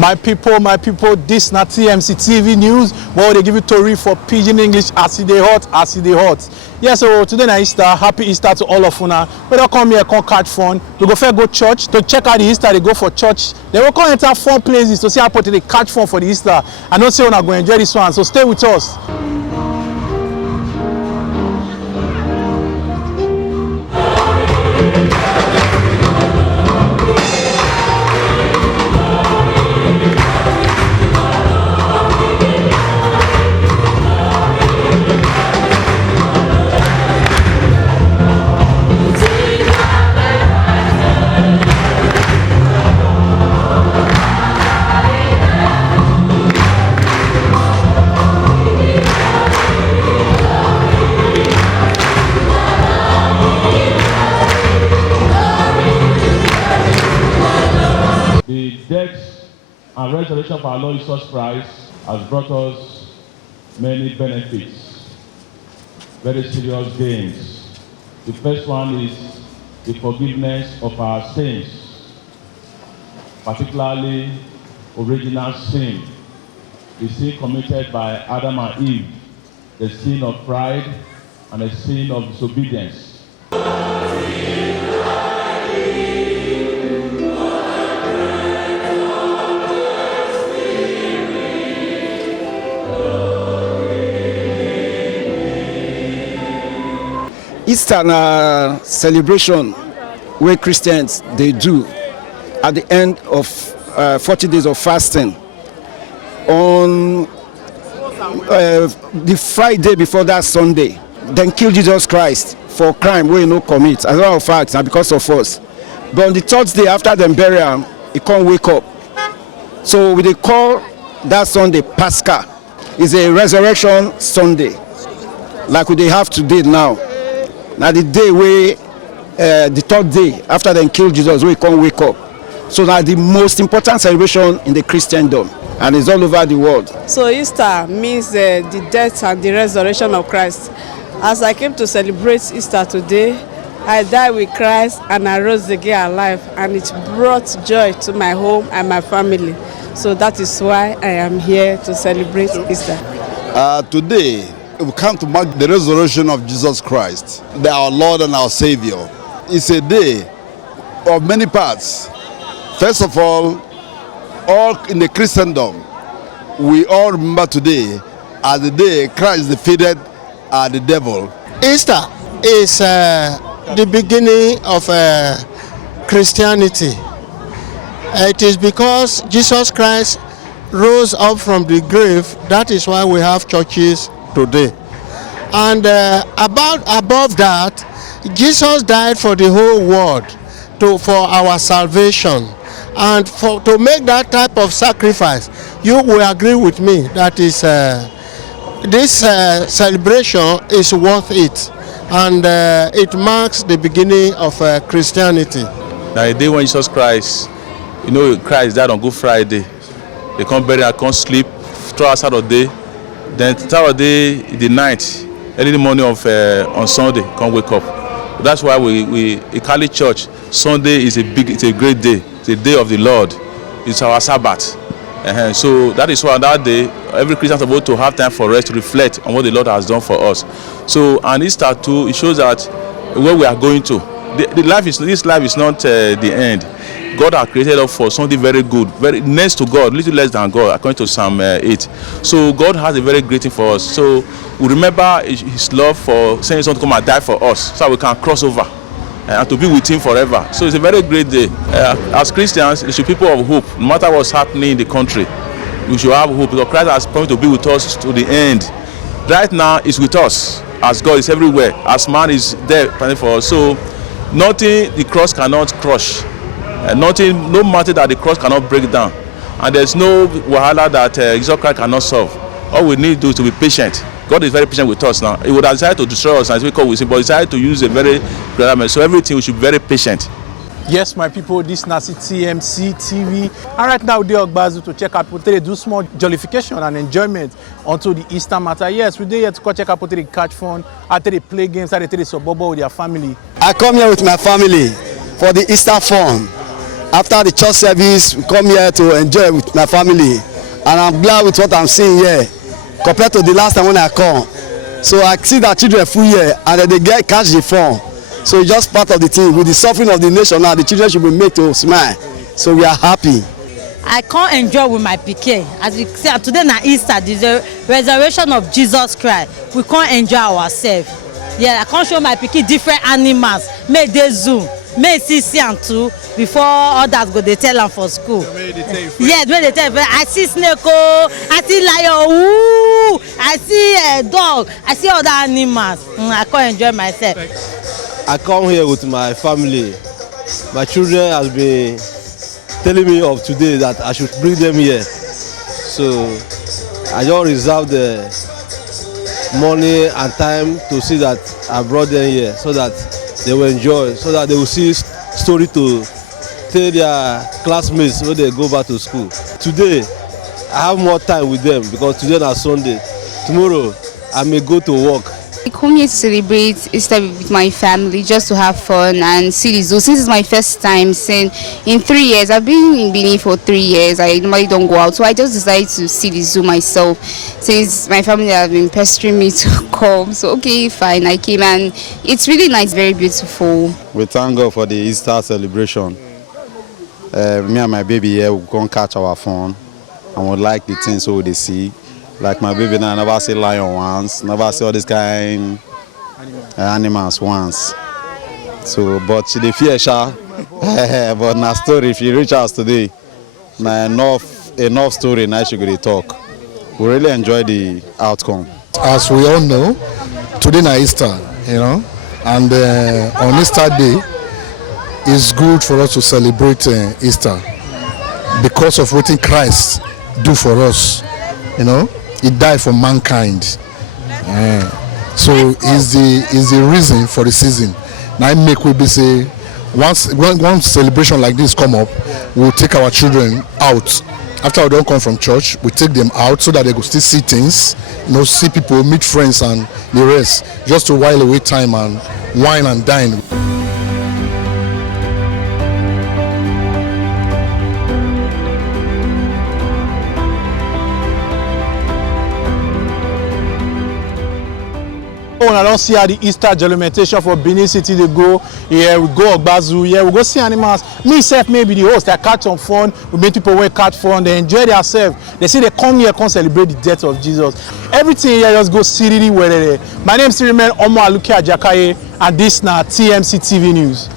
My people, this na TMC TV news, where they give you story for pidgin English as e dey hot. Yeah, so today na Easter. Happy Easter to all of una. We don't come here, come catch fun. We go first go church to check out the Easter. They go for church. They will come enter fun places to see how they catch fun for the Easter. I know say una go enjoy this one, so stay with us. The death and resurrection of our Lord Jesus Christ has brought us many benefits, very serious gains. The first one is the forgiveness of our sins, particularly original sin, the sin committed by Adam and Eve, the sin of pride and the sin of disobedience. Easter na celebration where Christians they do at the end of 40 days of fasting. On the Friday before that Sunday, then kill Jesus Christ for crime where no commit. As a matter of fact, and because of us. But on the third day after them bury him, he can't wake up. So we they call that Sunday Pascha. It's a resurrection Sunday, like we they have today now. Now the day where the third day after them kill Jesus, we can't wake up. So now the most important celebration in the Christendom, and it's all over the world. So Easter means the death and the resurrection of Christ. As I came to celebrate Easter today, I died with Christ and I rose again alive, and it brought joy to my home and my family. So that is why I am here to celebrate Easter. Today, we come to mark the resurrection of Jesus Christ, our Lord and our Savior. It's a day of many parts. First of all in the Christendom, we all remember today as the day Christ defeated the devil. Easter is the beginning of Christianity. It is because Jesus Christ rose up from the grave. That is why we have churches today. And above that, Jesus died for the whole world for our salvation, and to make that type of sacrifice, you will agree with me that is this celebration is worth it, and it marks the beginning of Christianity. Now the day when Jesus Christ, Christ died on Good Friday, they come bury, I can't sleep throughout Saturday. Then Saturday, the night, early morning of on Sunday, can't wake up. That's why we Catholic Church, Sunday is it's a great day. It's a day of the Lord. It's our Sabbath. So that is why on that day, every Christian is supposed to have time for rest, to reflect on what the Lord has done for us. So and Easter too, it shows that where we are going to. This life is not the end. God has created us for something very good, very next to God, little less than God, according to Psalm 8. So God has a very great thing for us. So we remember His love for sending His Son to come and die for us, so we can cross over and to be with Him forever. So it's a very great day. As Christians, we should be people of hope. No matter what's happening in the country, we should have hope, because Christ has promised to be with us to the end. Right now, He's with us. As God is everywhere, as man is there planning for us. So nothing the cross cannot crush. Nothing, no matter that the cross cannot break down, and there's no wahala that Jesus Christ cannot solve. All we need to do is to be patient. God is very patient with us now. He would have decided to destroy us, as we call with Him, but He decided to use a very great method. So everything we should be very patient. Yes, my people, this na TMC TV. And right now, we dey Ogbazu to check out Potere, do small jollification and enjoyment onto the Easter matter. Yes, we dey here to go check out Potere, catch fun, after they play games, after they so bubble with their family. I come here with my family for the Easter fun. After the church service, we come here to enjoy with my family, and I'm glad with what I'm seeing here compared to the last time when I come. So I see that children full here and then they catch the fun. So it's just part of the thing. With the suffering of the nation now, the children should be made to smile. So we are happy. I can't enjoy with my pikin. As we say, today na Easter, the resurrection of Jesus Christ. We can't enjoy ourselves. Yeah, I can't show my pikin different animals. Make they zoom, make see and two before others go they tell them for school. Yes, when they tell them, I see snake, oh, I see lion, ooh, I see dog, I see other animals. I can't enjoy myself. I come here with my family. My children has been telling me of today that I should bring them here. So I just reserve the money and time to see that I brought them here so that they will enjoy, so that they will see story to tell their classmates when they go back to school. Today, I have more time with them because today is Sunday. Tomorrow, I may go to work. I come here to celebrate Easter with my family, just to have fun and see the zoo. Since it's my first time, in 3 years, I've been in Benin for 3 years. I normally don't go out, so I just decided to see the zoo myself. Since my family have been pestering me to come, so okay, fine, I came, and it's really nice, very beautiful. We thank God for the Easter celebration. Me and my baby here, we go catch our fun, and we like the things so they see. Like my baby now, I never see lion once, never see all this kind animals once. So, but she dey fear sha. But na story, if you reach us today, na enough story now she go dey talk. We really enjoy the outcome. As we all know, today na Easter, you know, and on Easter day, it's good for us to celebrate Easter because of what Christ do for us, you know. He died for mankind, so is the reason for the season. Now I make we be say one celebration like this come up, we'll take our children out. After we don't come from church, we take them out so that they go still see things, you know, see people, meet friends and the rest, just to while away time and wine and dine. I don't see how the Easter jollimentation for Benin City they go. Yeah, we go Ogbazu, yeah, we go see animals. Me self maybe the host, I catch some fun, we make people who catch fun, they enjoy themselves. They say they come here, come celebrate the death of Jesus. Everything here just go seriously where they. My name is Remain Omo Aluki Ajakaye, and this now TMC TV News.